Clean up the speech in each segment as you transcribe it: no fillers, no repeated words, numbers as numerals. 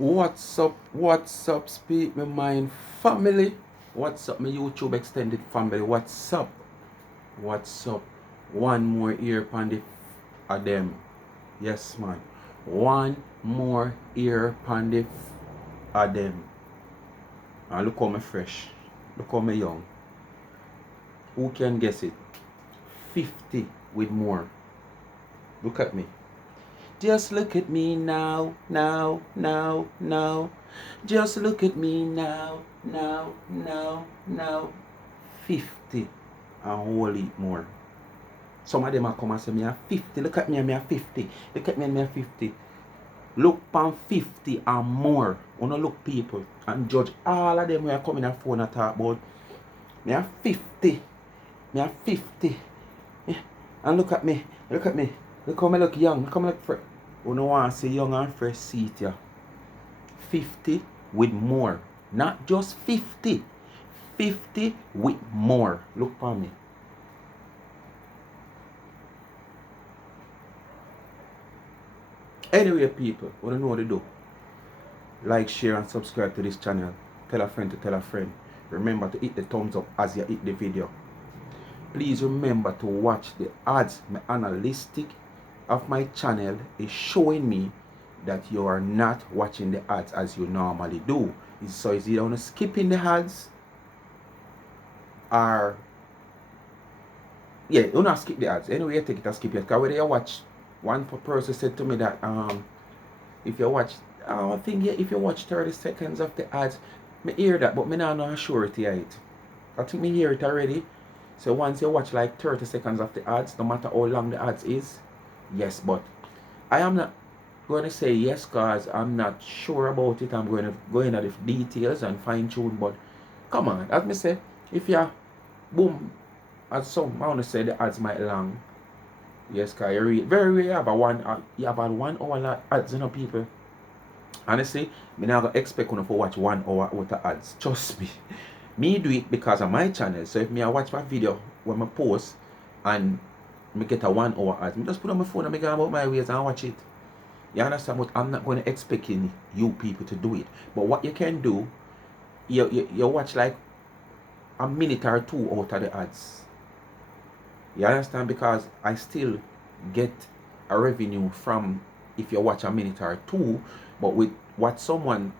What's up, Speak My Mind family? What's up, my YouTube extended family? What's up? What's up? One more ear upon the of them. Yes, man. One more ear upon the of them. And look how me fresh. Look how me young. Who can guess it? 50 with more. Look at me. Just look at me now, now, now, now. Just look at me now, now, now, now. 50 and whole heap more. Some of them are come and say me a 50. Look at me and me a 50. Look at me and me a 50. Look pan 50 and more. Wanna look people and judge all of them who are coming on phone and talk about me a 50. Me a 50. Yeah. And look at me. Look at me. Look how me look young. Look how me look fresh. You know want to see young and fresh seat here. 50 with more. Not just 50. 50 with more. Look for me. Anyway, people, what you know what to do? Like, share, and subscribe to this channel. Tell a friend to tell a friend. Remember to hit the thumbs up as you hit the video. Please remember to watch the ads. My analytic of my channel is showing me that you are not watching the ads as you normally do. So is either skipping the ads or you not skip the ads. Anyway, you take it and skip it. Because when you watch, one person said to me that if you watch I think if you watch 30 seconds of the ads, me hear that, but me not know surety of it. I think me hear it already. So once you watch like 30 seconds of the ads, no matter how long the ads is, yes, but I am not going to say yes because I'm not sure about it. I'm going to go into the details and fine tune, but come on, as me say, if you boom, as some I want to say the ads might long. Yes, because you read very rare you have a 1 hour ads, you know, people. Honestly, me not gonna expect you to watch 1 hour worth of ads. Trust me. Me do it because of my channel. So if me I watch my video when I post and me get a 1 hour ads, me just put on my phone and me go about my ways and watch it. You understand? But I'm not going to expect you people to do it. But what you can do, you watch like a minute or two out of the ads. You understand? Because I still get a revenue from if you watch a minute or two, but with what someone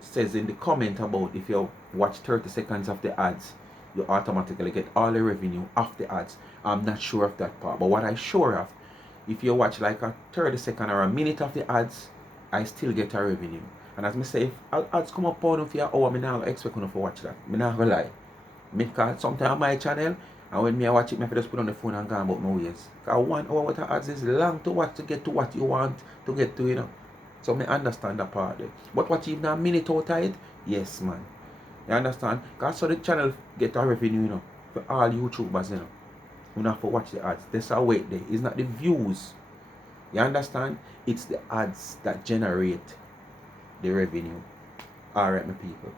says in the comment about if you watch 30 seconds of the ads, you automatically get all the revenue of the ads. I'm not sure of that part, but what I sure of, if you watch like a 30 second or a minute of the ads, I still get a revenue. And as me say, if ads come up on for your hour, I not expect you to watch that. I not gonna lie. Because sometimes on my channel, and when I watch it, I just put on the phone and go about my ways. Because 1 hour worth of ads is long to watch to get to what you want to get to, you know. So I understand that part there. But what even a minute out of it, yes, man. You understand? Because so the channel get a revenue, you know, for all YouTubers, you know. You don't have to watch the ads. There's a wait there. It's not the views. You understand? It's the ads that generate the revenue. Alright, my people.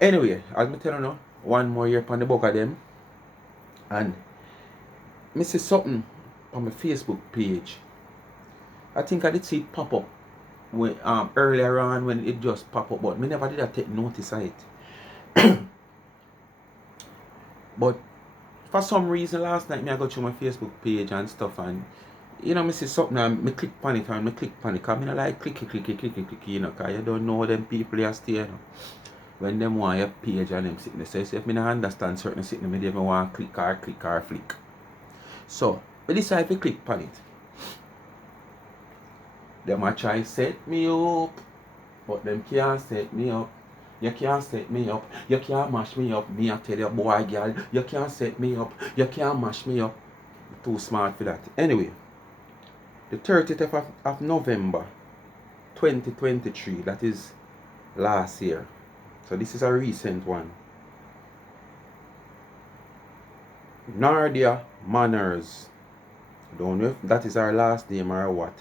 Anyway, as I tell you now, 1 more year upon the book of them. And I see something on my Facebook page. I think I did see it pop up when, earlier on when it just pop up, but I never did take notice of it. But for some reason last night I go through my Facebook page and stuff, and you know, I see something and I click on it and I click on it because I don't like click, you know, because you don't know them people you stay, you know. When them want your page and them sitting there. So if I don't understand certain sitting there, they want to click or flick. So I decide to click on it. Them a try set me up, but them can't set me up. You can't set me up. You can't mash me up. Me I tell you, boy, girl, you can't set me up. You can't mash me up. You're too smart for that. Anyway, the 30th of November 2023, that is last year. So this is a recent one. Nardia Manners, don't know if that is our last name or what,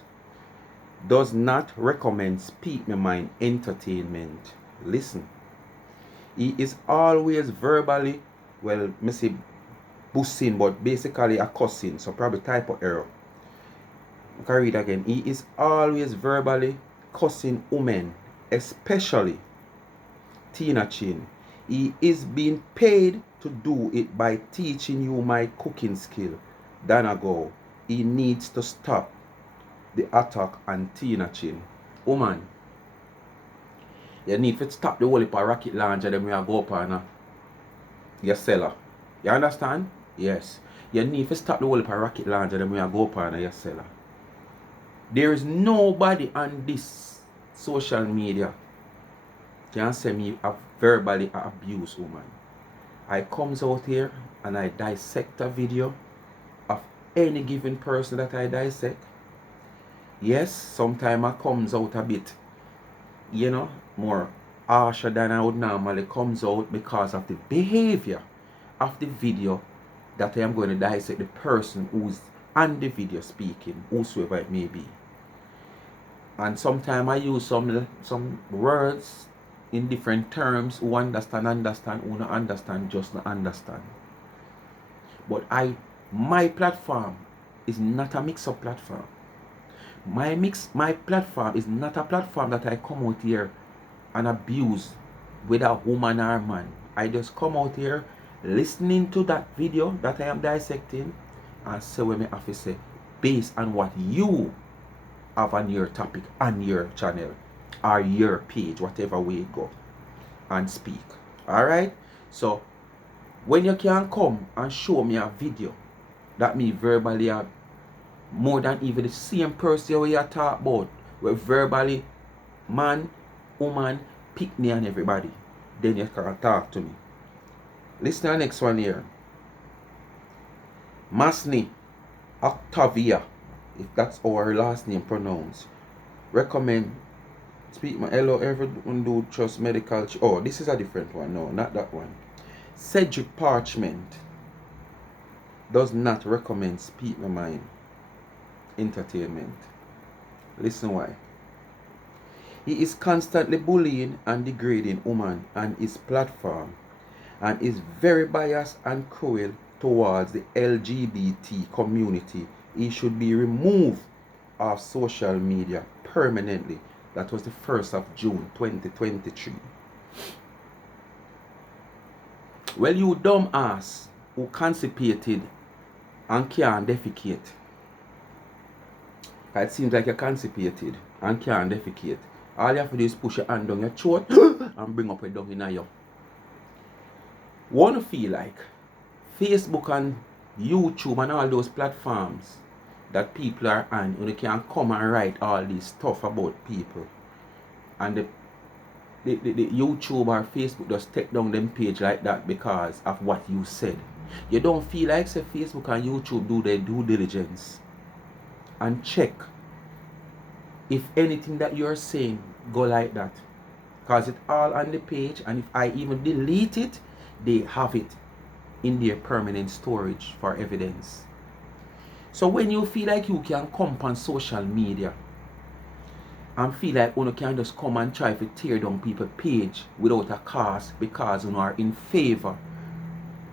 does not recommend Speak My Mind entertainment. Listen, he is always verbally, well, me say boosting, but basically a cussing, so probably typo error. I can read again. He is always verbally cussing women especially Tina Chin. He is being paid to do it by teaching you my cooking skill. Danago, he needs to stop the attack on Tina Chin. Woman, you need to stop the whole heap of rocket launcher them we are go up on your seller. You understand? Yes. You need to stop the whole heap of rocket launcher them we are go up on your seller. There is nobody on this social media can say me have verbally abused woman. I comes out here and I dissect a video of any given person that I dissect. Yes, sometimes I comes out a bit, more harsher than I would normally comes out because of the behavior of the video that I am going to dissect the person who's on the video speaking, whosoever it may be. And sometimes I use some words in different terms. Who understand, who not understand, just not understand. But my platform is not a mix-up platform. My platform is not a platform that I come out here and abuse with a woman or man. I just come out here listening to that video that I am dissecting and say what I have to say based on what you have on your topic, on your channel or your page, whatever way you go, and speak. Alright? So when you can come and show me a video that me verbally have more than even the same person we are talk about, where verbally man, woman, pick me and everybody, then you can talk to me. Listen to the next one here. Masni Octavia, if that's our last name pronounced, recommend speak my hello everyone do trust medical. Oh, this is a different one. No, not that one. Cedric Parchment does not recommend Speak My Mind Entertainment. Listen why. He is constantly bullying and degrading women on his platform and is very biased and cruel towards the LGBT community. He should be removed off social media permanently. That was the 1st of June 2023. Well, you dumb ass who constipated and can't defecate. It seems like you're constipated and can't defecate. All you have to do is push your hand down your throat and bring up your dung in you. Wanna feel like Facebook and YouTube and all those platforms that people are on, you can come and write all this stuff about people, and the YouTube or Facebook just take down them page like that because of what you said. You don't feel like say Facebook and YouTube do their due diligence and check if anything that you're saying go like that, because it's all on the page, and if I even delete it, they have it in their permanent storage for evidence. So when you feel like you can come on social media and feel like you can just come and try to tear down people's page without a cause because you are in favor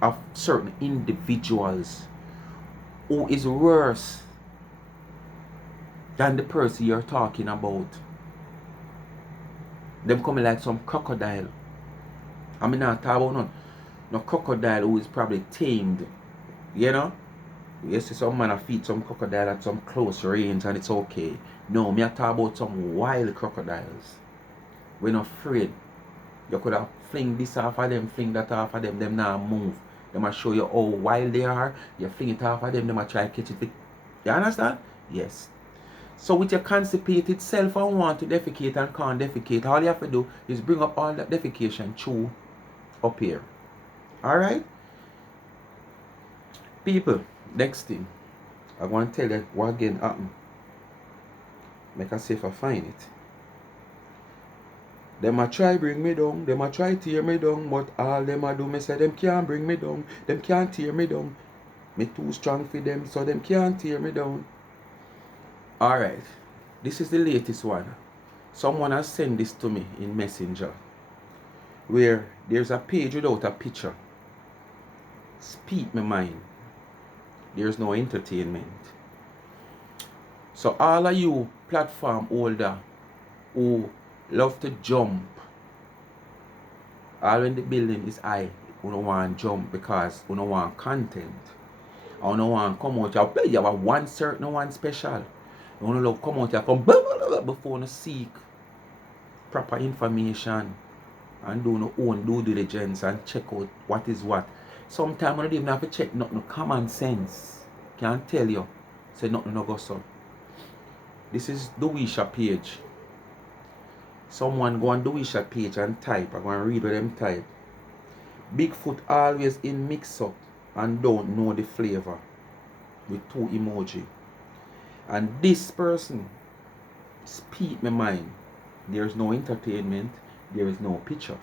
of certain individuals who is worse than the person you're talking about, them coming like some crocodile. I mean, not talk about no crocodile who is probably tamed, You see some man feed some crocodile at some close range and it's okay. No, me I talk about some wild crocodiles. We're not afraid. You could have fling this off of them, fling that off of them, them now move. They might show you how wild they are. You fling it off of them, they might try to catch it. You understand? Yes. So with your constipated self and want to defecate and can't defecate, all you have to do is bring up all that defecation through up here. Alright? People, next thing, I want to tell you what again happened. Make I see if I find it. Them a try bring me down, them a try tear me down, but all them a do, me say them can't bring me down, them can't tear me down. Me too strong for them, so them can't tear me down. Alright, this is the latest one. Someone has sent this to me in Messenger, where there's a page without a picture. Speak my mind. There's no entertainment. So all of you platform holder who love to jump. All when the building is high, you don't want to jump because you don't want content. I don't want to come out here, you have one certain one special. You want to come out here, come before you seek proper information and do no own due diligence and check out what is what. Sometimes I don't even have to check nothing. Common sense can tell you say nothing no go so. This is the Wisha page. Someone go on the Wisha page and type. I'm going to read what them type. Bigfoot always in mix up and don't know the flavor with 2 emoji. And this person speak my mind. There is no entertainment. There is no picture.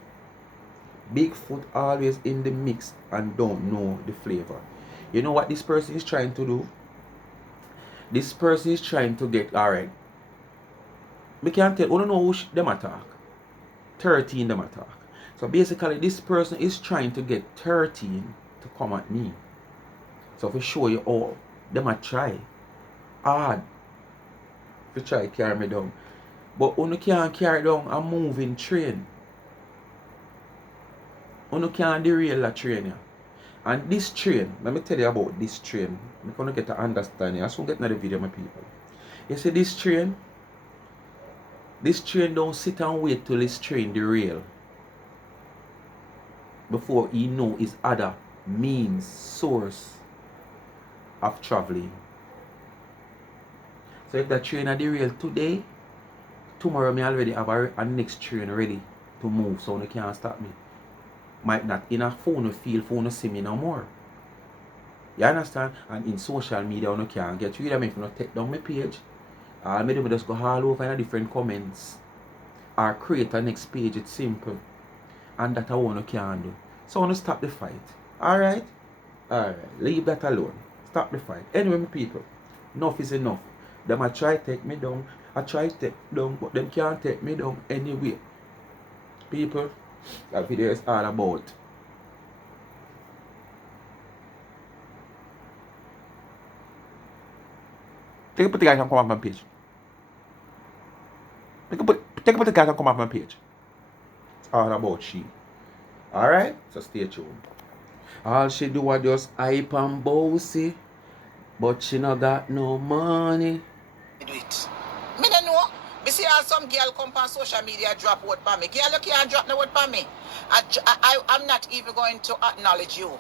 Bigfoot always in the mix and don't know the flavor. You know what this person is trying to do? This person is trying to get, alright. We can't tell, I don't know who them attack. 13 them attack. So basically this person is trying to get 13 to come at me. So to show you all, them a try hard to try carry me down. But you can't carry down a moving train. You can't derail a train. Yeah. And this train, let me tell you about this train. I'm going to get to understand it. I soon get another video, my people. You see this train don't sit and wait till this train derail before he know his other means, source of traveling. So if the train derail today, tomorrow me already have a next train ready to move, so you can't stop me. Might not in a phone feel phone see me no more. You understand? And in social media you can't get rid of me if you not take down my page. All me do just go all over in different comments or create a next page. It's simple. And that I want you can do. So I want to stop the fight. Alright? Alright. Leave that alone. Stop the fight. Anyway, my people, enough is enough. Them I try to take me down. I try to take down, but them can't take me down anyway. People, that video is all about take a put the guys and come off my page. Take a put the guys and come off my page. It's all about she. Alright? So stay tuned. All she do was just hype and bossy, but she not got no money. Do it. Me don't know. Me see how some girl come on social media drop word for me. Girl, you can't drop no word for me. I'm not even going to acknowledge you.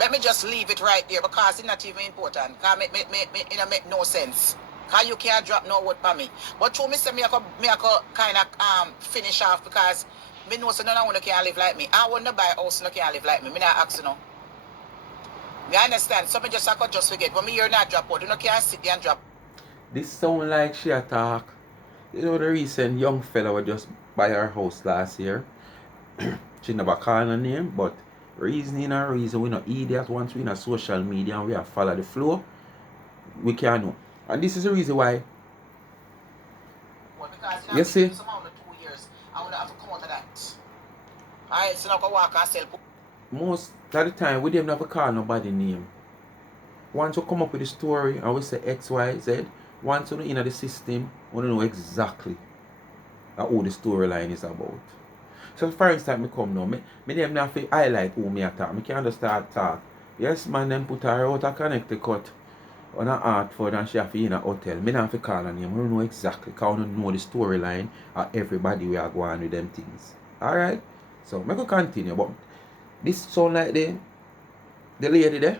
Let me just leave it right there because it's not even important. Because it make no sense. Because you can't drop no word for me. But through me say me I could kind of finish off because me know so none of you can live like me. I want to buy a house and can't live like me. Me not ask you know. You understand? So me just I could just forget. When me hear not drop out, you know can't sit there and drop. This sound like she attack. You know the recent young fella was just buy her house last year. She never call her name, but reason we not idiot. Once we in a social media and we have follow the flow, we can know. And this is the reason why. Well, because you see? Some of the 2 years, I would have to come out of that. Alright, so now go walk and sell. Most of the time we don't have to call nobody name. Once you come up with the story and we say X, Y, Z, once you're in the system, you know exactly who the storyline is about. So for instance, me come now, me them have to highlight who me attack. Me can't just start talk. Yes, man, them put her out a Connecticut on a Hartford and she have to in a hotel. Me not have to call her name. I don't know exactly because I don't know the storyline of everybody we are going with them things. Alright? So, I go continue. But this sound like the lady there?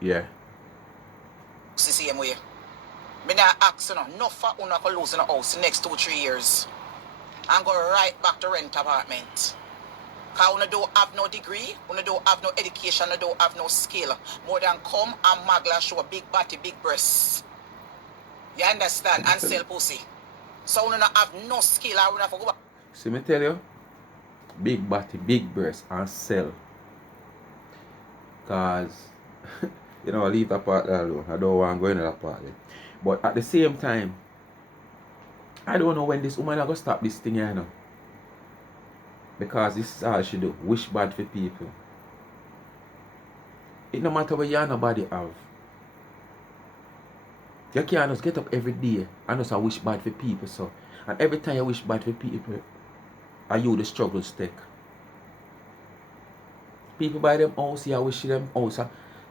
Yeah. The same way. Me not ask you know, no for you not lose in a house the next 2-3 years. And go right back to rent apartment. Because you don't have no degree, you don't have no education, you don't have no skill. More than come and magla show big body, big breasts. You understand? And sell pussy. So you don't have no skill, I would have to go back. See me tell you? Big body, big breasts and sell. Because, you know, I leave that part alone. I don't want to go into that part yet. But at the same time, I don't know when this woman is going to stop this thing here, you know. Because this is all she do. Wish bad for people. It no matter what you and nobody have. You can't just get up every day and just wish bad for people. So, and every time you wish bad for people, are you the struggles take? People buy them house, you wish them house,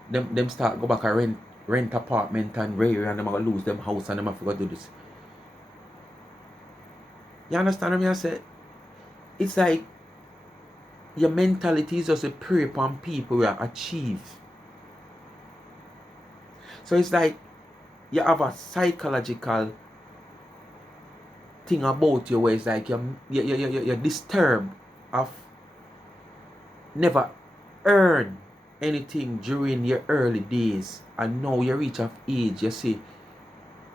them start go back and rent apartment and rare, and them gonna lose them house and them have to go do this. You understand what I say? It's like your mentality is just a prey upon people who achieve. So it's like you have a psychological thing about you where it's like you're disturbed of never earn anything during your early days, and now you reach of age, you see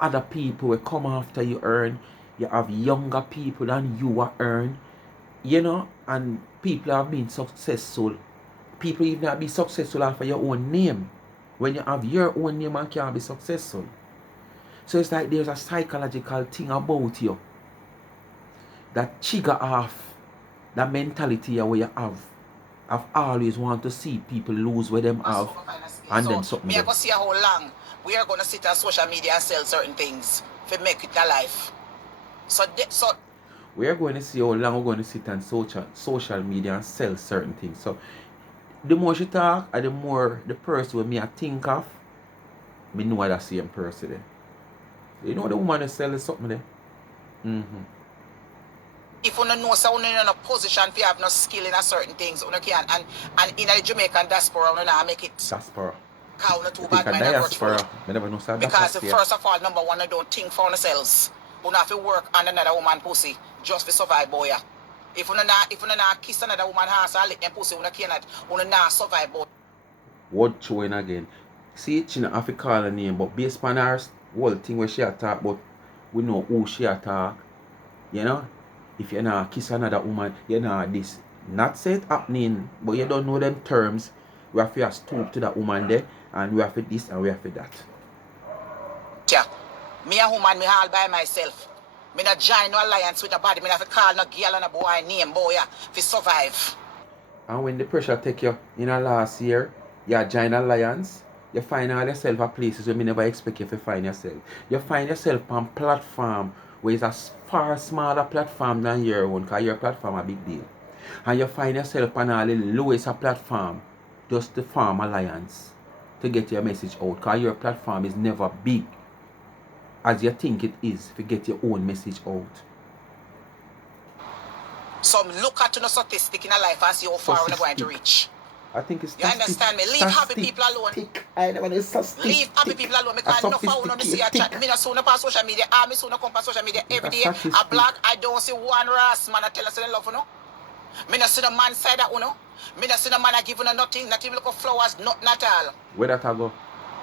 other people will come after you earn, you have younger people than you are earn, and people have been successful. People even have been successful after your own name. When you have your own name and can't be successful. So it's like there's a psychological thing about you that trigger off that mentality where you have. I've always want to see people lose where them have and then something. Me I go see how long we are gonna sit on social media and sell certain things to make it a life. So we are going to see how long we're going to sit on social media and sell certain things. So the more she talk, and the more the person with me I think of, me know that same person there. You know the woman that sells something there. If you know so you're in a position if you have no skill in a certain things, you can and in the Jamaican diaspora, you know make it. Diaspora. How not too bad man diaspora. I never know so because first of all, number one, I don't think for ourselves. We have to work on another woman pussy just to survive, boy. If you not kiss another woman ass or lick them pussy, you not survive, boy. Word showing again. See, she not have to call her name, but based on her whole thing where she talk, but we know who she talk. You know? If you not kiss another woman, you know this. Not say it happening, but you don't know them terms. We have to stoop to that woman there, and we have to this and we have to that. Yeah. Me a woman, me all by myself. Me not join no alliance with nobody. Me not have to call no girl and a boy name, boy, to survive. And when the pressure take you in a last year, you join alliance, you find all yourself at places where me never expect you to find yourself. You find yourself on platform where it's a far smaller platform than your own, because your platform a big deal. And you find yourself on all the lowest platform just to form alliance to get your message out, because your platform is never big as you think it is to get your own message out. Some look at the statistic in a life and see how far we're going to reach. I think it's you understand me? Leave happy people alone. Leave happy people alone because enough of you see a chat. Me not soon up on social media. Me soon come on social media every day. A blog, I don't see one ras man that tell us they love you. Me not see the man say that Me not see the man that give you nothing, not even look flowers, nothing at all. Where that I go?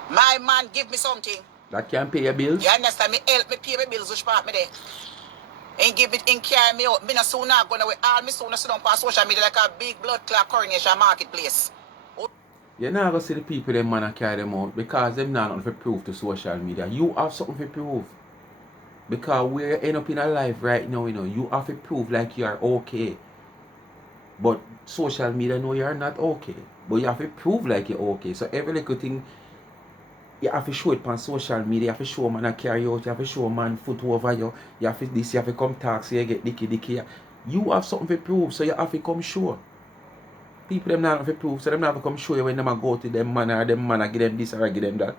My man give me something. That can pay your bills? You understand me? Help me pay my bills which part me there. And give it and carry me out. Me not soon not gonna all me soon sit on social media like a big blood clot coronation marketplace. You're not gonna see the people them man carry them out because them not nothing to prove to social media. You have something to prove. Because where you end up in a life right now, you have to prove like you are okay. But social media know you are not okay. But you have to prove like you're okay. So every little thing you have to show it on social media. You have to show man a carry out. You have to show man foot over you. You have to this. You have to come talk so you get dicky. You have something to prove, so you have to come show. People them not have to prove, so them not have to come show you when them go to them man or them man give them this or give them that.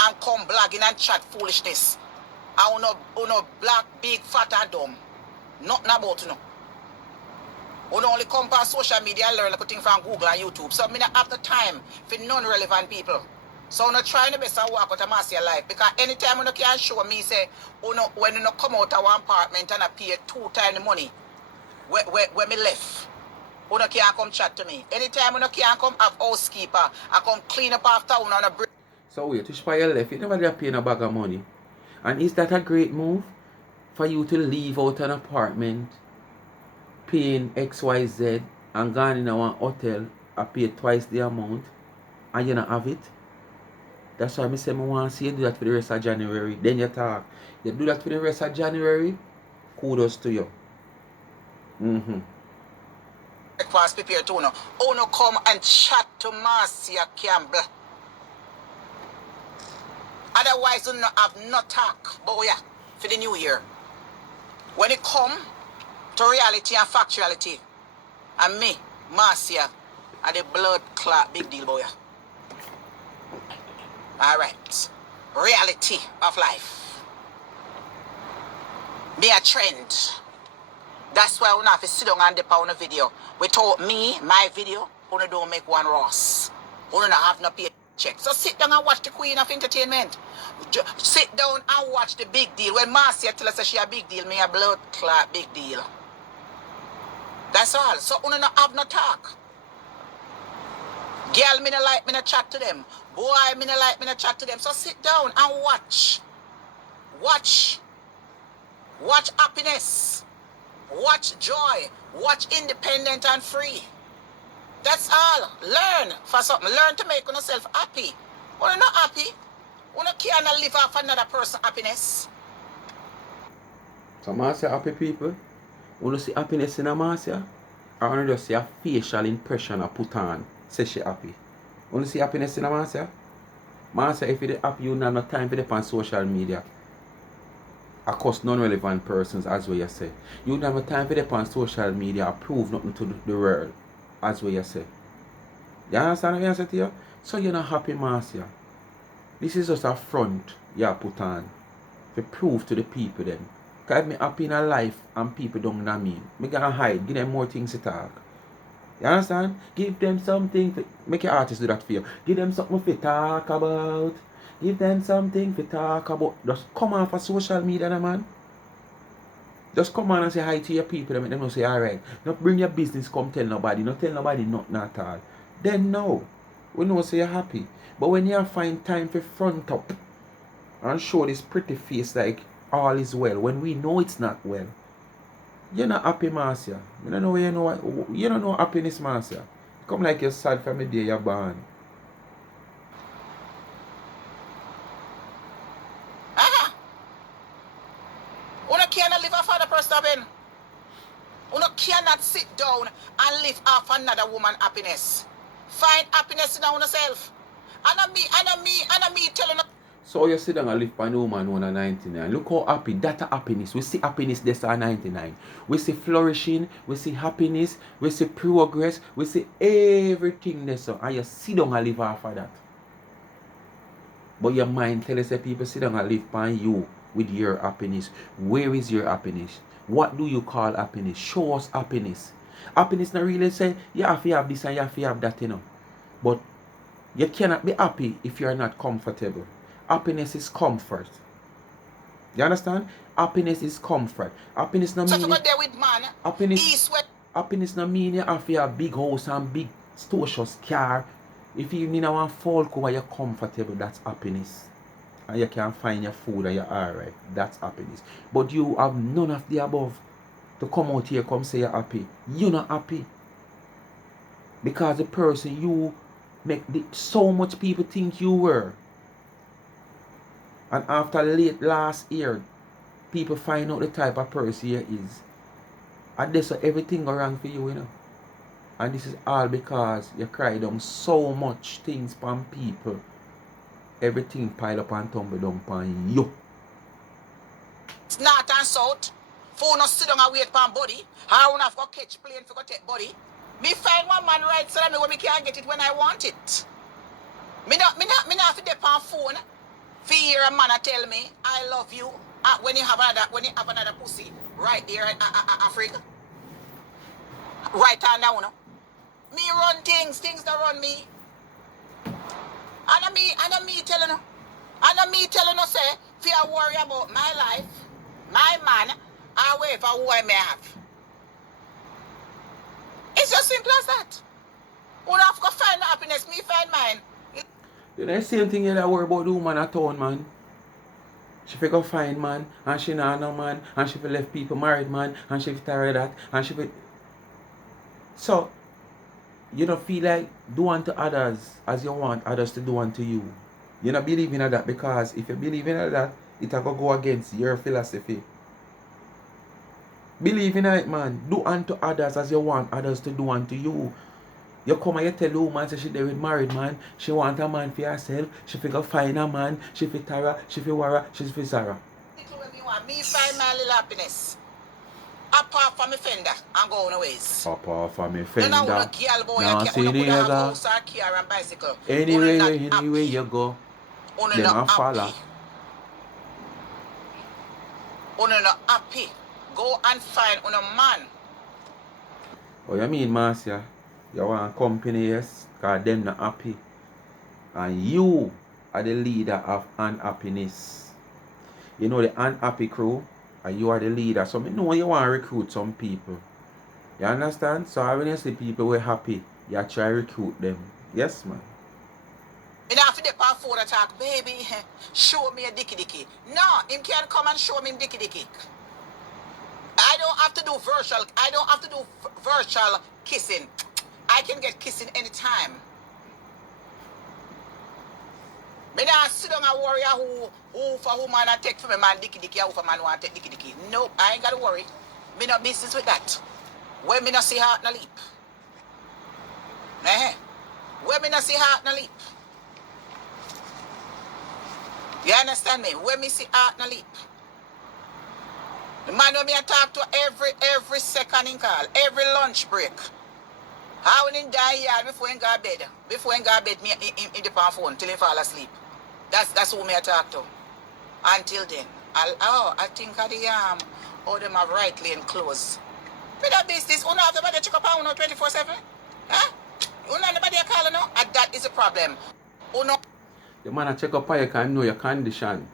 And come blogging and chat foolishness. I no black, big, fat and dumb. Nothing about you. We only come on social media and learn things from Google and YouTube. So I not have the time for non-relevant people. So I'm not trying to best to walk out of my life. Because anytime you can show me, say, when you come out of one apartment and I pay 2 times the money, where me left, you can't come chat to me. Anytime you can't come have housekeeper, I come clean up after you on a break. So wait, to spy your left, you never pay a bag of money. And is that a great move? For you to leave out an apartment, paying XYZ, and gone in one hotel, I pay twice the amount, and you don't have it? That's why I say I want to see you do that for the rest of January. Then you talk. You do that for the rest of January, kudos to you. Breakfast prepare to no come and chat to Marcia Campbell. Otherwise, you not have no talk. But yeah, for the new year. When it come to reality and factuality, and me, Marcia, are the blood clot big deal, boy. Alright. Reality of life. Be a trend. That's why we have to sit down and dip on a video. Without me, my video, we don't make one Ross. We don't have no paycheck. So sit down and watch the queen of entertainment. Sit down and watch the big deal. When Marcia tell us that she a big deal, me a blood clot big deal. That's all. So we don't have no talk. Girl, me no like me no chat to them. Boy, me no like me no chat to them. So sit down and watch. Watch. Watch happiness. Watch joy. Watch independent and free. That's all. Learn for something. Learn to make yourself happy. When you're not happy, you can't live off another person's happiness. So Marcia happy people, when you see happiness in a Marcia, or when you just see a facial impression I put on, say she happy. When you see happiness in a Marcia, Marcia, if you're happy, you don't have no time for them on social media. Of course, non-relevant persons, as what you say. You don't have no time for them on social media or prove nothing to the world, as what you say. You understand what I say to you? So you're not happy, Marcia. This is just a front you put on to prove to the people them. Because if me happy in a life and people don't know me, me gonna hide, give them more things to talk. You understand? Give them something to make your artist do that for you. Give them something to talk about. Give them something to talk about. Just come on for social media, man. Just come on and say hi to your people and make them know say alright. Not bring your business, come tell nobody. Not tell nobody nothing at all. Then no. We know say you're happy. But when you find time to front up and show this pretty face like all is well, when we know it's not well, you're not happy, Marcia. You don't know you don't know happiness, Marcia. Come like you're sad from the day you're born. You cannot live off another person, Ben. You cannot sit down and live off another woman's happiness. Find happiness in yourself. And me telling you. So you sit down and live by no man 199. Look how happy, that happiness. We see happiness this are 99. We see flourishing, we see happiness, we see progress, we see everything there. So and you sit down and live off of that. But your mind tells us people sit down and live by you with your happiness. Where is your happiness? What do you call happiness? Show us happiness. Happiness not really say you have to have this and you have to have that, you know. But you cannot be happy if you are not comfortable. Happiness is comfort. You understand? Happiness is comfort. Happiness no mean. So there with man. Happiness no mean you have to have a big house and big spacious car. If you need one folk where you're comfortable, that's happiness. And you can find your food and you're alright. That's happiness. But you have none of the above. To come out here, come say you're happy. You're not happy. Because the person you make so much people think you were. And after late last year, people find out the type of person you is. And that's everything go wrong for you, you know. And this is all because you cry down so much things from people. Everything pile up and tumble down upon you. It's north and south. Phone no sit down and wait for body. How have to catch plane for go take body. Me find one man right so me when me can't get it when I want it. Me not have to depend on phone. Fear a man tell me I love you when you have another pussy right there in Africa. Right on now, no. Me run things that run me. And me telling you. And me telling you say, fear worry about my life, my man, or whatever who I may have. It's just simple as that. You have to find happiness, me find mine. You know the same thing you that worry about the woman at town, man. She fi go find man, and she not no man, and she fi left people married man, and she fi tired of that, and she fi... So, you don't feel like do unto others as you want others to do unto you. You not believe in that because if you believe in that, it'll go against your philosophy. Believe in it, man. Do unto others as you want others to do unto you. You come and you tell the woman say she there with married man, she want a man for herself, she fi go find a man, she fi Tara, she fi Wara, she fi Zara. Me find my little happiness. Apart from me fender and go on ways. Apart from me None of fender, una girl boy now see una could have nigga. house or car and bicycle. Una Anyway, not anyway happy. you go, Una them not a follow. happy. Una not happy. Go and find una man. What you mean, Marcia? You want company, yes? Because them not happy. And you are the leader of unhappiness. You know the unhappy crew, and you are the leader. So I know you want to recruit some people. You understand? So when you see people who are happy, you try to recruit them. Yes, man. You know, for the phone and talk, baby, show me a dicky. No, him can't come and show me him dicky. I don't have to do virtual kissing. I can get kissing anytime. Me not sit down and worry who for who man I take for me man dicky or who for man want take dicky. Nope, I ain't gotta worry. Me no business with that. When me not see heart na leap. When me not see heart na leap. You understand me? When me see heart na leap. The man when me I talk to every second in call, every lunch break. How when he die here before he go to bed. Before he go to bed, me in the phone till he fall asleep. That's who me I talk to. Until then, I think of the all them have right lane close. With that business, you know have nobody check up on 24/7? Huh? You know nobody call no? And that is a problem. You know. The man a check up on you because know your condition.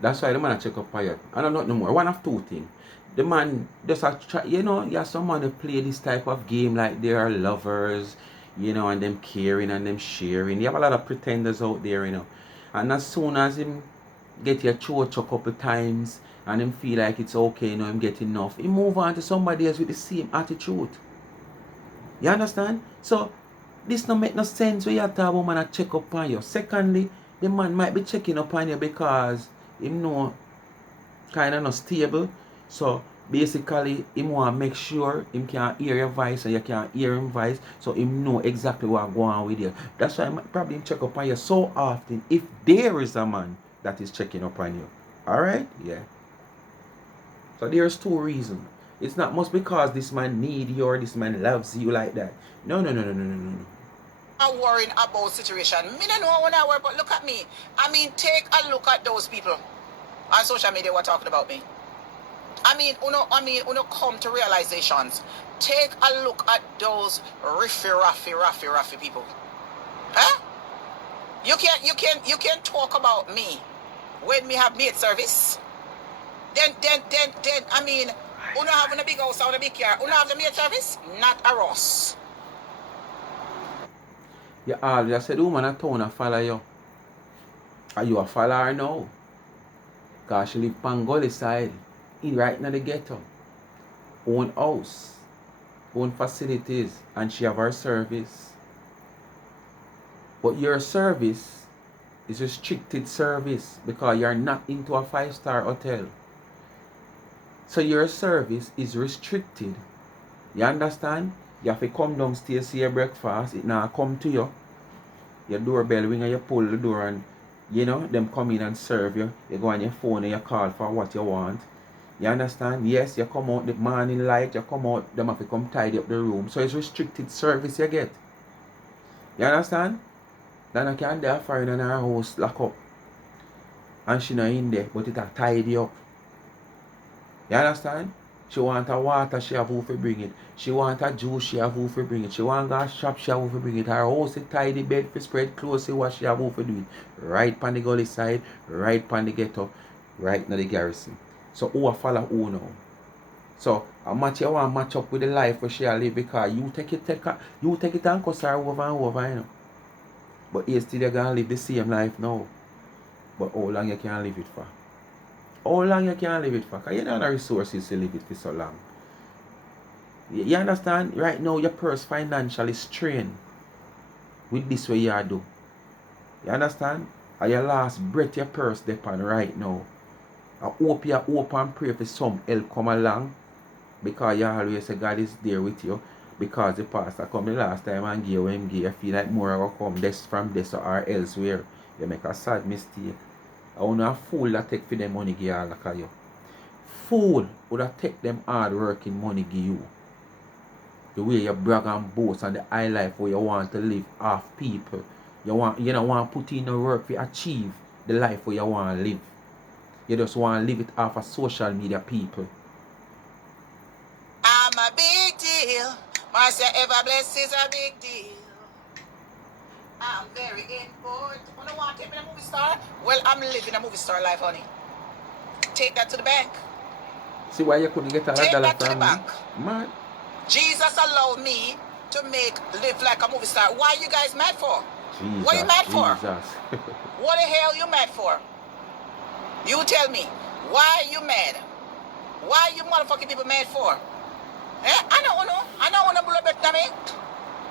That's why the man a check up on you. I don't know no more. One of two things. The man just a try, you know, you have someone who play this type of game like they are lovers, you know, and them caring and them sharing. You have a lot of pretenders out there, you know. And as soon as him get your church a couple times and him feel like it's okay, you know, him get enough, he move on to somebody else with the same attitude. You understand? So this no make no sense when you have to have a woman a check up on you. Secondly, the man might be checking up on you because him know kind of not stable. So basically him want to make sure him can hear your voice and you can hear him voice, so him know exactly what going on with you. That's why probably him check up on you so often if there is a man that is checking up on you. Alright? Yeah. So there's two reasons. It's not much because this man need you or this man loves you like that. No. I'm worrying about situation. Me don't know when I worry, but look at me. I mean, take a look at those people on social media were talking about me. I mean, uno come to realizations. Take a look at those raffy people. Huh? You can talk about me when me have maid service. Then I mean, uno have a big house or a big car. Uno have the maid service, not a Ross. You always said the woman a town a follow you. Are you a follower now? Because she live on Gully side, in right now the ghetto. Own house, own facilities, and she have her service. But your service is restricted service because you're not into a 5-star hotel. So your service is restricted. You understand? You have to come downstairs to your breakfast. It now come to you. Your doorbell ring and you pull the door and you know them come in and serve you. You go on your phone and you call for what you want. You understand? Yes, you come out the morning light, you come out, them have to come tidy up the room. So it's restricted service you get. You understand? Then I can there foreign in her house lock up. And she not in there, but it a tidy up. You understand? She want a water, she have who for bring it. She want a juice, she have who for bring it. She want to go shop, she have who for bring it. Her house is tidy, bed for spread clothes, see what she have who for do it. Right on the gully side, right on the ghetto, right now the garrison. So who a follow who now? So a match you want to match up with the life where she live because you take it and cuss her over and over, you know. But you still gonna live the same life now. But how long you can live it for? How long you can live it for? Because you don't have the resources to live it for so long. You understand? Right now your purse financially strained with this way you do. You understand? And your last breath your purse depend right now. I hope you and pray for some help come along because you always say God is there with you. because the pastor come the last time and give him give, I feel like more will come this from this or elsewhere. You make a sad mistake. I want a fool that take for them money give all like you. Fool would have take them hard working money give you. The way you brag and boast and the high life where you want to live off people. You don't want to put in the work to achieve the life where you want to live. You just want to live it off of social media people. I'm a big deal. Marcia ever blessed is a big deal. I'm very important. You don't want to take me to a movie star? Well, I'm living a movie star life, honey. Take that to the bank. See why you couldn't get $1 Take that to from the me? bank. Man. Jesus allowed me to live like a movie star. Why you guys mad for? Jesus, what are you mad for? Jesus. What the hell you mad for? You tell me. Why you mad? Why you motherfucking people mad for? I don't know. I don't want to blow better than me.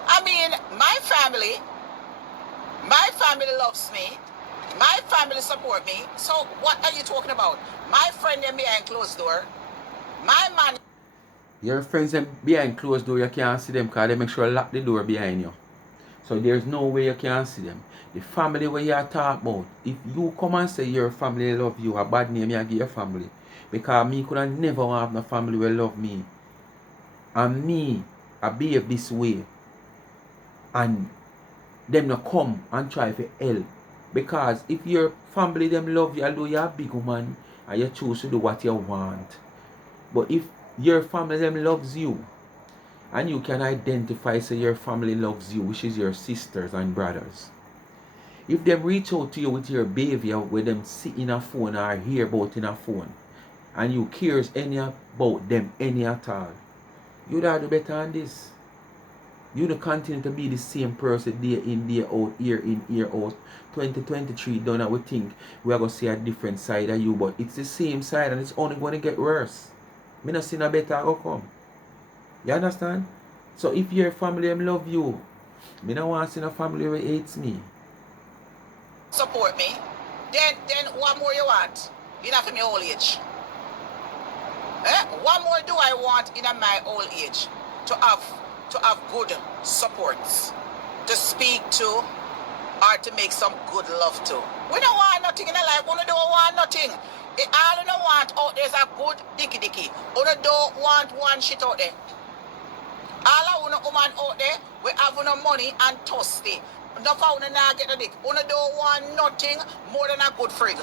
I mean, my family loves me. My family support me. So what are you talking about? My friend them behind closed door. My man. Your friends them behind closed door, you can't see them because they make sure lock the door behind you. So there's no way you can see them. The family where you talk about, if you come and say your family love you, a bad name you give your family. Because me could have never have no family will love me. And me, I behave this way. And them not come and try to help. Because if your family them love you, although you're a big woman, and you choose to do what you want. But if your family them loves you, and you can identify say your family loves you, which is your sisters and brothers. If them reach out to you with your behavior, where them sit in a phone or hear about in a phone, and you cares any about them any at all, you'd have to do better than this. You don't continue to be the same person day in, day out, year in, year out. 2023 done, we think we are going to see a different side of you, but it's the same side and it's only going to get worse. Me not see no better outcome. You understand? So if your family them love you, me don't want to see a family who hates me. Support me. Then what more you want? Enough in my old age. What more do I want in my old age? To have good supports. To speak to or to make some good love to. We don't want nothing in our life. We don't want nothing. All we don't want out there is a good dicky. We don't want one shit out there. All I want a woman out there, we have no money and thirsty. Enough of you not get the dick. You don't want nothing more than a good frig.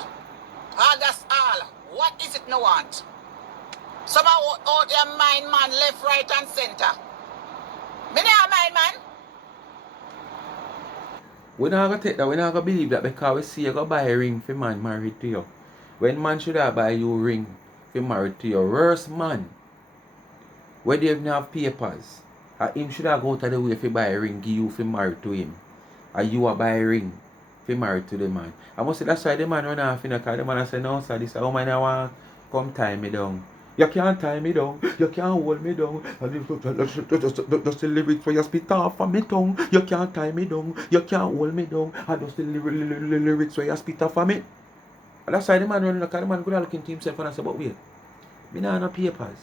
That's all. What is it no want? Some out there mind man left, right and center. Me not mind man. We not gonna take that, we not gonna believe that because we see you go buy a ring for man married to you. When man should have buy you a ring for married to your worst man, where they even have papers, and him should have go to the way for buy a ring give you for married to him. And you a buy a ring for married to the man. I must say that's why the man run off in the car. The man say, no sir, this woman I want come tie me down. You can't tie me down, you can't hold me down. Just the lyrics where you spit off of me tongue. You can't tie me down, you can't hold me down. And just the lyrics where you spit off of me. And that's why the man running the car. The man could have looked into himself and say, but wait, me not have no papers.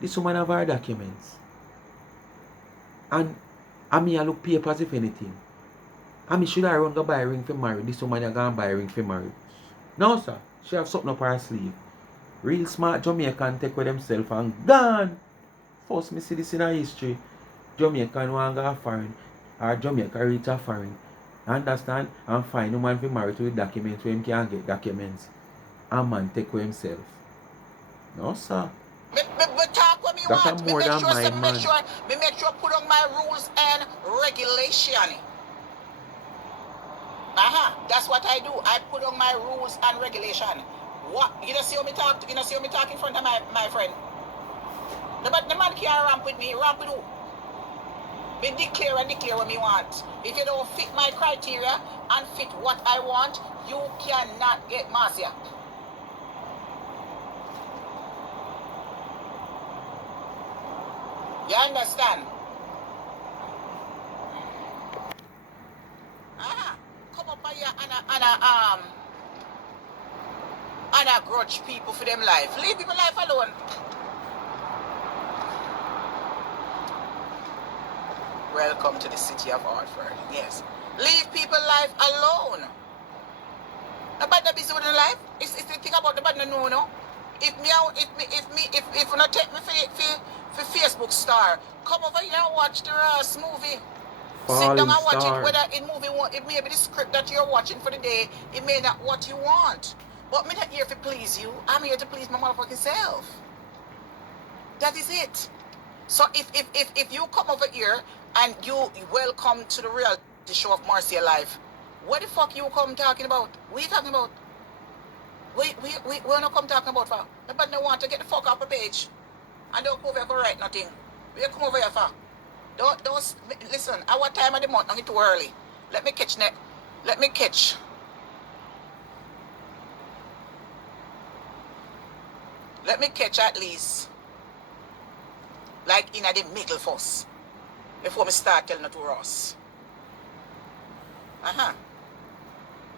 This woman have her documents. And me I look papers if anything. And me should I run go buy a ring for marriage. This woman I go and buy a ring for marriage. No sir, she have something up her sleeve. Real smart Jamaican take with themselves and gone. First me see this in our history. Jamaican want to go foreign. Or Jamaica reach a foreign. Understand? And find a man for marriage with documents where him can get documents. And man take with himself. No sir. Me talk what me That's want. more than my man. Make sure put on my rules and regulation. That's what I do. I put on my rules and regulation. What? You don't see how me talk? You don't see how me talk in front of my friend? The man can't ramp with me. Ramp with who? Me declare what me want. If you don't fit my criteria and fit what I want, you cannot get Marcia. You understand? Come up here and grudge people for them life. Leave people life alone. Welcome to the city of Hartford. Yes. Leave people life alone. About the busy with the life. It's the thing about the bad no. If you not take me for Facebook star, come over here and watch the Ross movie. Sit down and watch it. Whether it may be the script that you're watching for the day, it may not what you want. But I'm not here to please you. I'm here to please my motherfucking self. That is it. So if you come over here and you welcome to the reality show of Marcia Life, what the fuck you come talking about? What are you talking about? We're not come talking about for. Nobody don't want to get the fuck off the page. And don't come over here to write nothing. We come over here for. Don't listen, our time of the month not too early. Let me catch at least like in the middle first before me start telling it to Ross.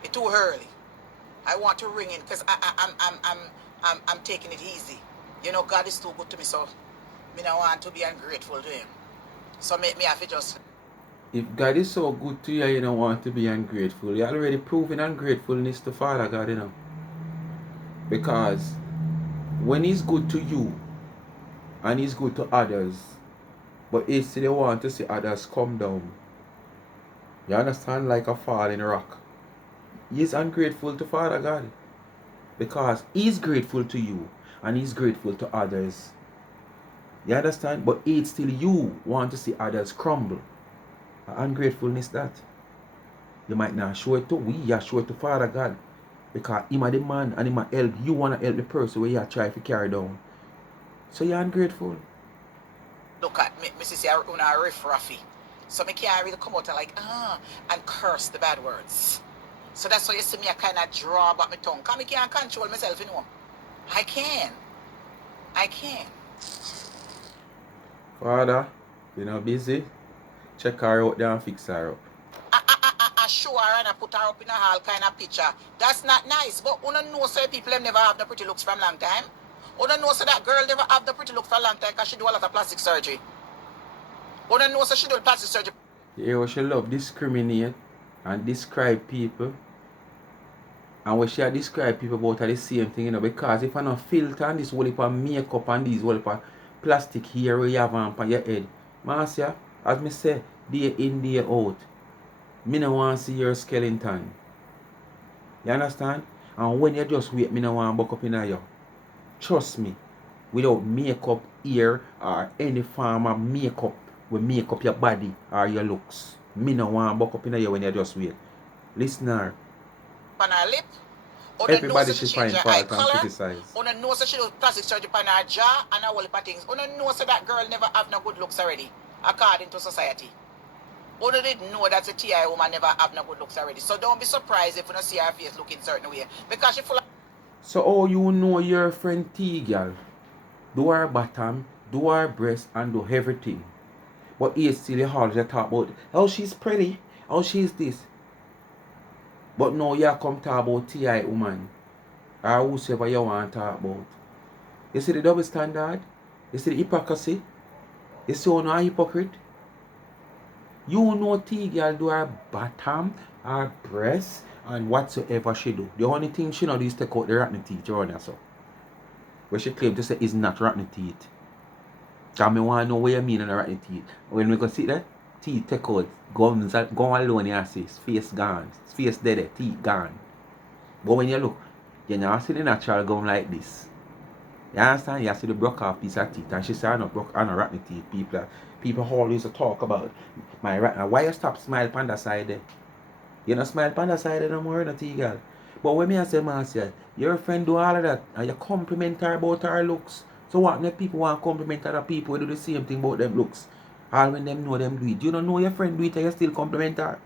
It's too early. I want to ring in because I'm taking it easy. You know, God is too good to me, so me don't want to be ungrateful to him. So make me have to just. If God is so good to you, you don't want to be ungrateful. You're already proving ungratefulness to Father God, you know. Because when He's good to you and He's good to others, but He still want to see others come down. You understand? Like a falling rock. He's ungrateful to Father God. Because He's grateful to you and He's grateful to others. You understand? But it's still you want to see others crumble. Ungratefulness that. You might not show it to we, you show it to Father God. Because Him are the man and Him are help. You want to help the person where you try to carry down. So you're ungrateful. Look at me, Mrs. Una riff raffy. So me can't really come out and curse the bad words. So that's why you see me I kind of draw back my tongue. Because I can't control myself, you know. I can. Father, you know busy? Check her out there and fix her up. I show her and I put her up in a all kind of picture. That's not nice. But you know so people them never have the pretty looks from long time. You know so that girl never have the pretty look for a long time because she do a lot of plastic surgery. You know so she do plastic surgery. Yeah, she love discriminate and describe people. And when she describe people about the same thing, you know, because if I not filter and this whole heap of makeup and this whole heap of plastic here where you have on your head, Marcia, as me say, day in, day out, me no want to see your skeleton. You understand? And when you just wait, me no want to buck up in you. Trust me, without makeup here or any form of makeup will make up your body or your looks. Me no want to buck up in you when you just wait. Listener. On her lip. Everybody should find fault and criticize. Una know so she do plastic surgery on her jaw and a whole heap of things. Una know so that girl never have no good looks already, according to society. Una didn't know that a TI woman never have no good looks already. So don't be surprised if you don't see her face looking certain way. Because she full of. So how you know your friend T girl? Do her bottom, do her breast, and do everything. But he still hard to talk about how she's pretty, how she's this. But now you come talk about TI woman. Or whosoever you want to talk about. You see the double standard? You see the hypocrisy? You see how no a hypocrite? You know T girl do her bottom, her breast, and whatsoever she do. The only thing she not do is take out the rotten teeth around her so. Where she claim to say is not rotten teeth. Because I want to know what you mean on the rotten teeth. When we go see that, teeth take out, gums gone alone, you see, face gone, face dead, teeth gone. But when you look, you not see the natural gum like this. You understand? You see the broke off piece of teeth. And she say, I not broke, I not rotten teeth. People always talk about my rotten. Why you stop smile on that side there? You don't smile on that side there no more, no tea girl. But when me say, Marcia, your friend do all of that, and you compliment her about her looks. So what if people want to compliment other people who do the same thing about them looks? All when them know them do it. You don't know your friend do it and you still compliment her.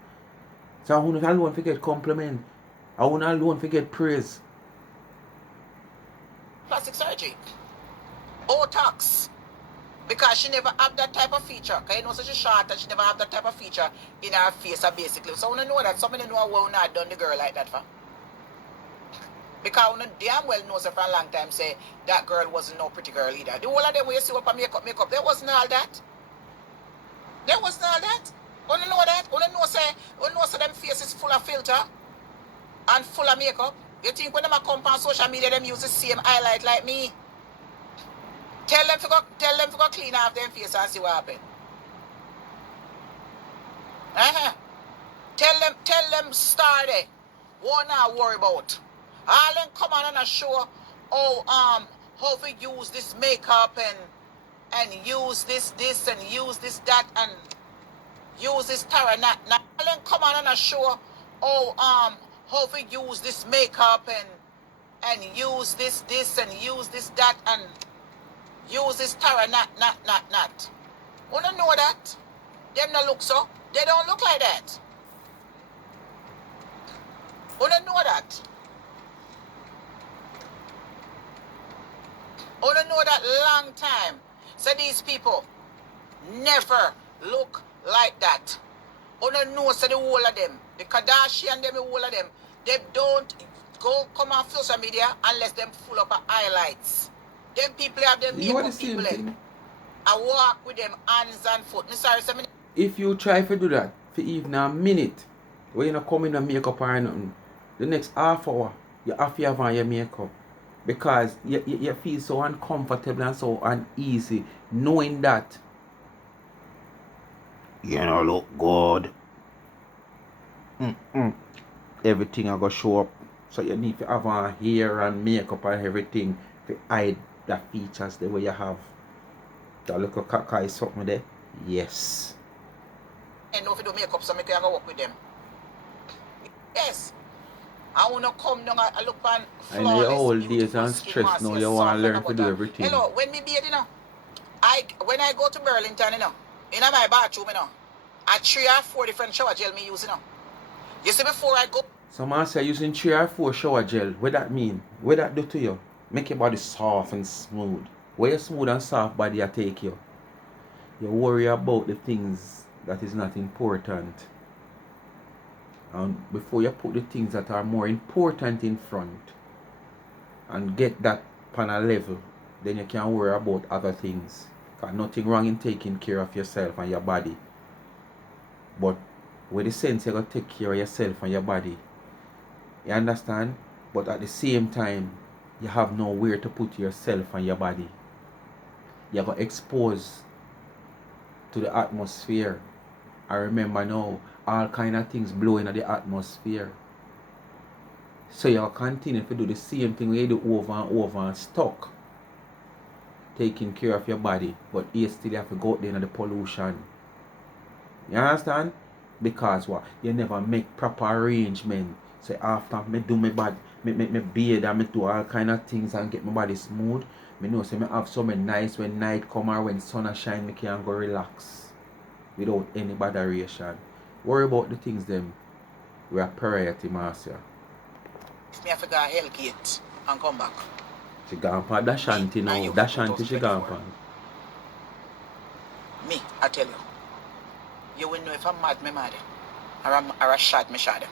So I won't alone forget compliment. I won't alone forget praise. Plastic surgery. Botox. Because she never have that type of feature. Because you know so she's short and she never have that type of feature in her face basically. So I want to know that somebody know why we not done the girl like that for. Because we damn well knows for a long time say that girl wasn't no pretty girl either. The whole of them when you see what makeup, there wasn't all that. There was all that. You know that? You know say them faces full of filter and full of makeup. You think when them come on social media, them use the same highlight like me? Tell them to go clean off them face and see what happen. Tell them start it. What not worry about. All them come on and show how we use this makeup and use this and use this that and use this tarot. Not all them come on and show how we use this makeup and use this and use this that and use this tarot. Not. You don't know that. Them not look so. They don't look like that. You don't know that. You don't know that long time. So these people never look like that. You don't know so the whole of them, the Kardashian them, the whole of them, they don't come on social media unless them full up of highlights. Them people have them makeup people. I walk with them hands and foot. If you try to do that for even a minute, when you not come in and makeup or nothing, the next half hour, you have to have on your makeup. Because you feel so uncomfortable and so uneasy knowing that you don't look good. Everything are going to show up. So you need to have on hair and makeup and everything to hide the features the way you have. That little caca is something there. Yes. And if you do makeup, so I can go work with them. Yes. I want to come down and look on flawless. I know your old days and stress now. You want to learn to do everything. Hello, when me bathe, when I go to Burlington, in my bathroom, I 3 or 4 different shower gel me use, You see, before I go. Some man say using 3 or 4 shower gel. What that mean? What that do to you? Make your body soft and smooth. Where your smooth and soft body I take you? You worry about the things that is not important. And before you put the things that are more important in front and get that on a level, then you can worry about other things. Because nothing wrong in taking care of yourself and your body. But with the sense you got to take care of yourself and your body. You understand? But at the same time, you have nowhere to put yourself and your body. You got exposed to the atmosphere. I remember now, all kind of things blowing at the atmosphere. So you'll continue to do the same thing you do over and over and stuck. Taking care of your body, but you still have to go out there in the pollution. You understand? Because what? You never make proper arrangement. Say after me do my body, me bathe and me do all kind of things and get my body smooth. Me know say me have something nice when night come or when sun shine, me can go relax without any botheration. Worry about the things them we are priority, Marcia. Me have to go hell gate and come back. She gone for that shanty now. That shanty she gone for. Me, I tell you. You will know if I'm mad, me mad. Or a shot, me shot.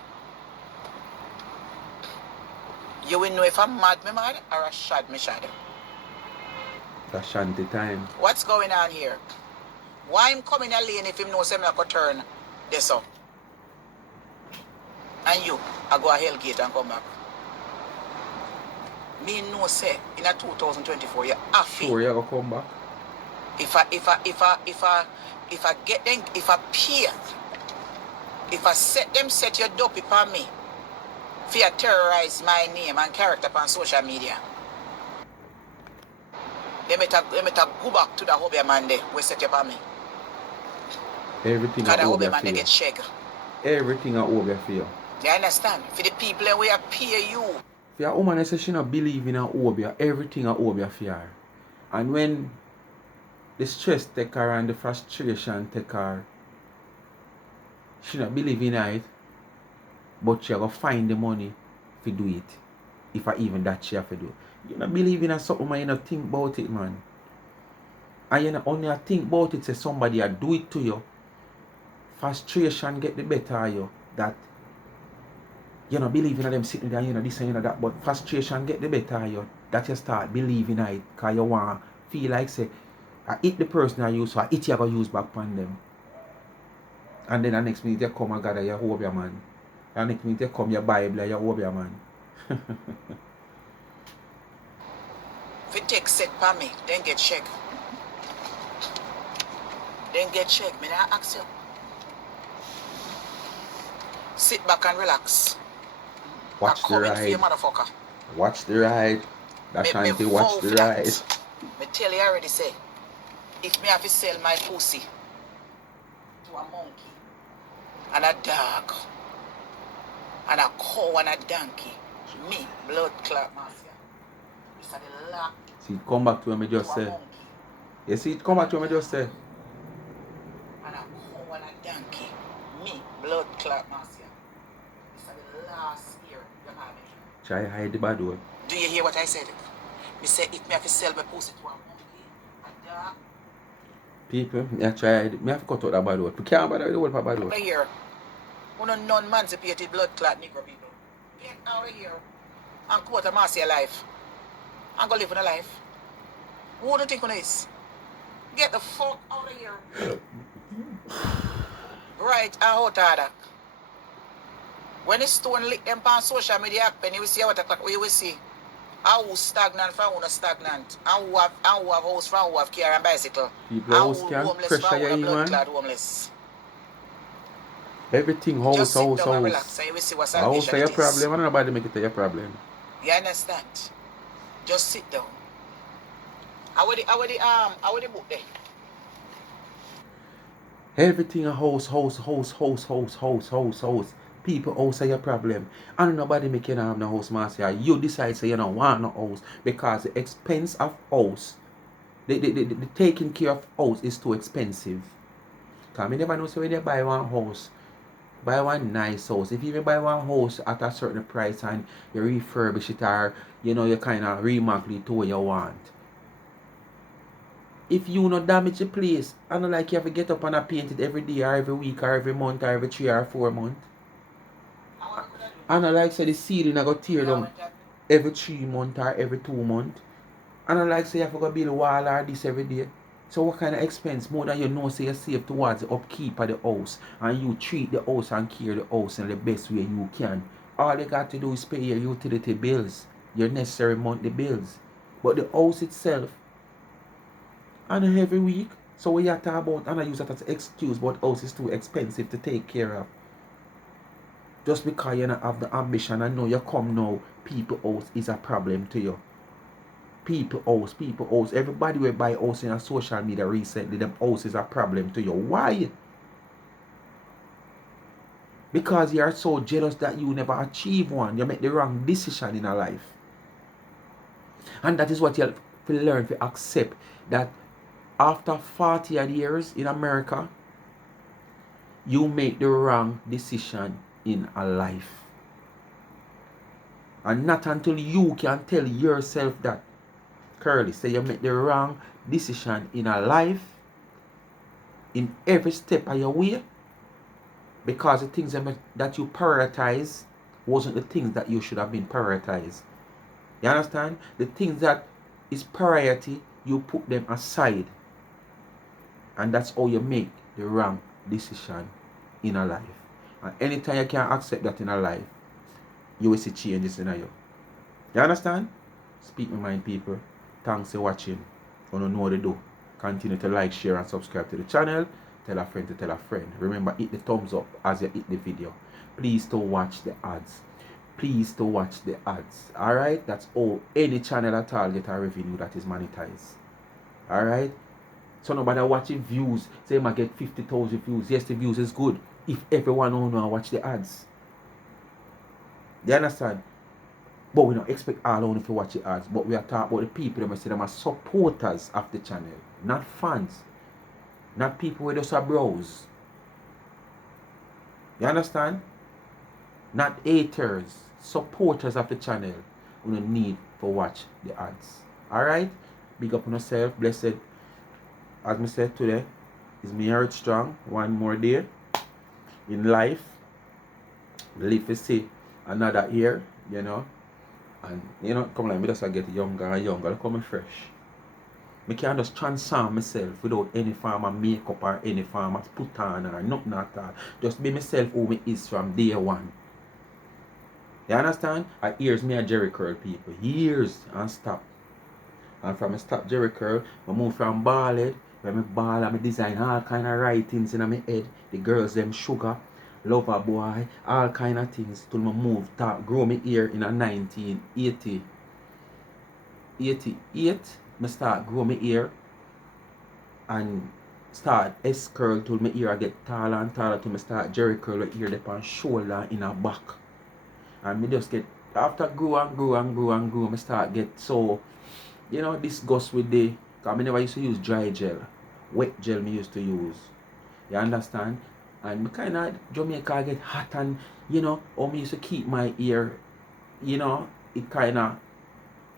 You will know if I'm mad, me mad. Or a shot, me shot. That shanty time. What's going on here? Why I'm coming a lane if him knows him like a turn this up? And you, I go a hell gate and come back. Me no say in a 2024 you have to. Sure, you gonna come back. If I get them, if I pay, if I set your dopey upon me, for you terrorize my name and character on social media, they better go back to the hobby man there we set you upon me. Everything because the hobby man for they you. get shaken. Everything are over for you. You understand? For the people that we pay you. For a woman says she not believe in her obia, everything are obia for her. And when the stress take her and the frustration take her, she not believe in it, but she go find the money to do it. If I even that she have to do. You not believe in something, man, you not think about it, man. And you not only think about it, say somebody do it to you. Frustration get the better of you. That you not believing in them sitting there, you know this and you know that, but frustration get the better of you. That you start believing in it, because you want feel like say I hit the person I use, so I hit you, I go use back on them. And then the next minute you come and gather your Hobia man. And the next minute you come your Bible and your Hobia man. If you take set for me, then get check. Then get check. Me I ask you. Sit back and relax. Watch the coming for you, ride. motherfucker. Watch the ride. Ashanti, watch the ride. Me tell you already say, if me have to sell my pussy to a monkey and a dog and a cow and a donkey, me, blood clot mafia. It's a the law. See, come back to what I just said. You see, come back to what I just said. And a cow and a donkey, me, blood clot mafia. It's a the last year you have me. Try hide the bad word. Do you hear what I said? Me say if me have to sell my pussy to a monkey, a dog. People, me tried. Me have to cut out that bad word. We can't bother with the word for bad word. Here, one of non-emancipated blood clot Negro people. Get out of here and quote a mass your life. And go live in a life. Who do you think on this? Get the fuck out of here. Right, out of that. When the stone lick them on social media happen, you will see what we will see. How who stagnant from who not stagnant. And who have house from who have car and bicycle. People and house who can homeless pressure from who you, not blood man. clot homeless. Everything house, Just sit house, down house. And relax and you will see what House salvation is your it problem, and nobody make it your problem. You understand? Just sit down. How would the book there? Everything a house. People house are your problem. And nobody make you have no house, master. You decide say you don't want no house because the expense of house, the taking care of house is too expensive. Because I never know so when you buy one house, buy one nice house. If you even buy one house at a certain price and you refurbish it or you kind of remodel it to what you want. If you not damage the place, I don't like you have to get up and paint it every day or every week or every month or every 3 or 4 months. And I like say the ceiling I got tear down every 3 months or every 2 months. And I like say you have to go build a wall or this every day. So what kind of expense more than you know say you save towards the upkeep of the house and you treat the house and care the house in the best way you can. All you got to do is pay your utility bills, your necessary monthly bills. But the house itself, and every week, so we are talking about, and I use that as an excuse, but house is too expensive to take care of. Just because you don't have the ambition and know you come now, people house is a problem to you. People house. Everybody will buy house in a social media recently, them house is a problem to you. Why? Because you are so jealous that you never achieve one. You make the wrong decision in a life. And that is what you have to learn to accept, that after 40 odd years in America, you make the wrong decision in a life. And not until you can tell yourself that, Curly, say you make the wrong decision in a life, in every step of your way, because the things that you prioritize wasn't the things that you should have been prioritized. You understand? The things that is priority, you put them aside. And that's how you make the wrong decision in a life. And anytime you can accept that in a life, you will see changes in you. You understand? Speak my mind, people. Thanks for watching. You don't know what to do. Continue to like, share, and subscribe to the channel. Tell a friend to tell a friend. Remember, hit the thumbs up as you hit the video. Please don't watch the ads. Please don't watch the ads. Alright? That's all. Any channel at all get a revenue that is monetized. Alright? So nobody watching views. Say you might get 50,000 views. Yes, the views is good if everyone only watch the ads. You understand? But we don't expect all only to watch the ads. But we are talking about the people that say them are supporters of the channel. Not fans. Not people who just browse. You understand? Not haters. Supporters of the channel. We don't need to watch the ads. Alright? Big up on yourself. Blessed. As I said today, is me heart strong. One more day in life. Live to see another year, And come like me just get younger and younger. Look how me fresh. I can just transform myself without any form of makeup or any form of put on or nothing at all. Just be myself who me is from day one. You understand? I hears me a Jerry curl people. Years and stop. And from a stop Jerry curl, I move from bald. When I ball and I design all kind of writings in my head. The girls them sugar, lover boy, all kind of things. Till I move, grow my ear in a 1988. I start grow my ear and start S curl till my ear I get taller and taller till I start Jerry curl my ear up on shoulder in a back. And me just get after grow and grow and grow and grow, I start get so disgust with the cause I never used to use dry gel. Wet gel me used to use. You understand? And me kinda Jamaica get hot and how me used to keep my ear, it kinda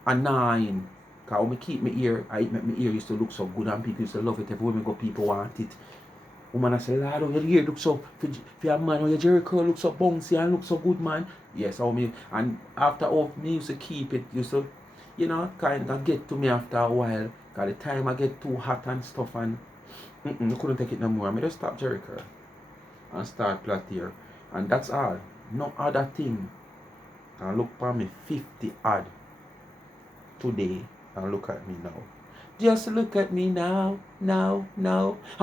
annoying. Cause when I keep my ear, I make my ear used to look so good and people used to love it. Everywhere me go, people want it. Woman I say, Lord, your ear look so for your man, your Jerry curl look so bouncy and look so good, man. Yes, how me and after me used to keep it, used to, kinda get to me after a while. Cause the time I get too hot and stuff and I couldn't take it no more. I just stop Jerry curl and start plait here. And that's all. No other thing. And look for me 50 odd today and look at me now. Just look at me now. How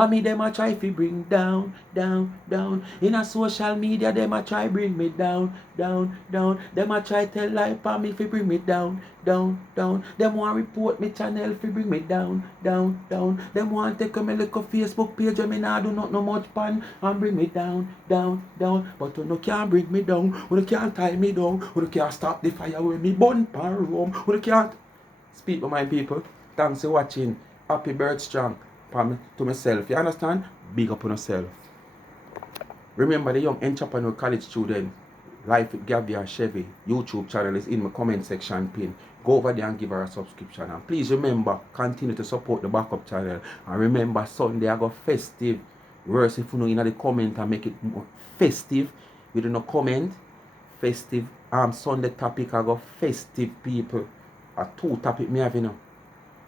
me them a try fi bring down. In a social media, them a try bring me down. Them a try tell lie pa me fi bring me down. Them want report me channel fi bring me down. Them want take me look a Facebook page where me nah do not no much pan and bring me down. But you no can't bring me down. You can't tie me down. You can't stop the fire when me burn pan room. You can't speak my mind, people. Thanks for watching. Happy bird strong to myself. You understand? Big up on yourself. Remember the young entrepreneur college student, Life with Gabby and Chevy YouTube channel is in my comment section pin. Go over there and give her a subscription. And please remember, continue to support the backup channel. And remember, Sunday I go festive. Worse if you know in the comment and make it more festive. We do not comment. Festive. Sunday topic I go festive, people. A 2 topic me have,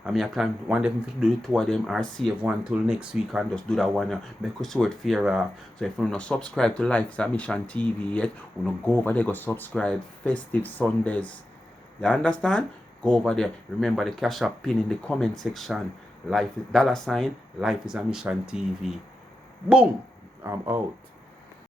I mean, I can one of them to do 2 of them or save one till next week and just do that one. Make a short fear. So if you don't subscribe to Life is a Mission TV yet, you know, go over there, go subscribe. Festive Sundays. You understand? Go over there. Remember the cash app pin in the comment section. Life is $, Life is a Mission TV. Boom! I'm out.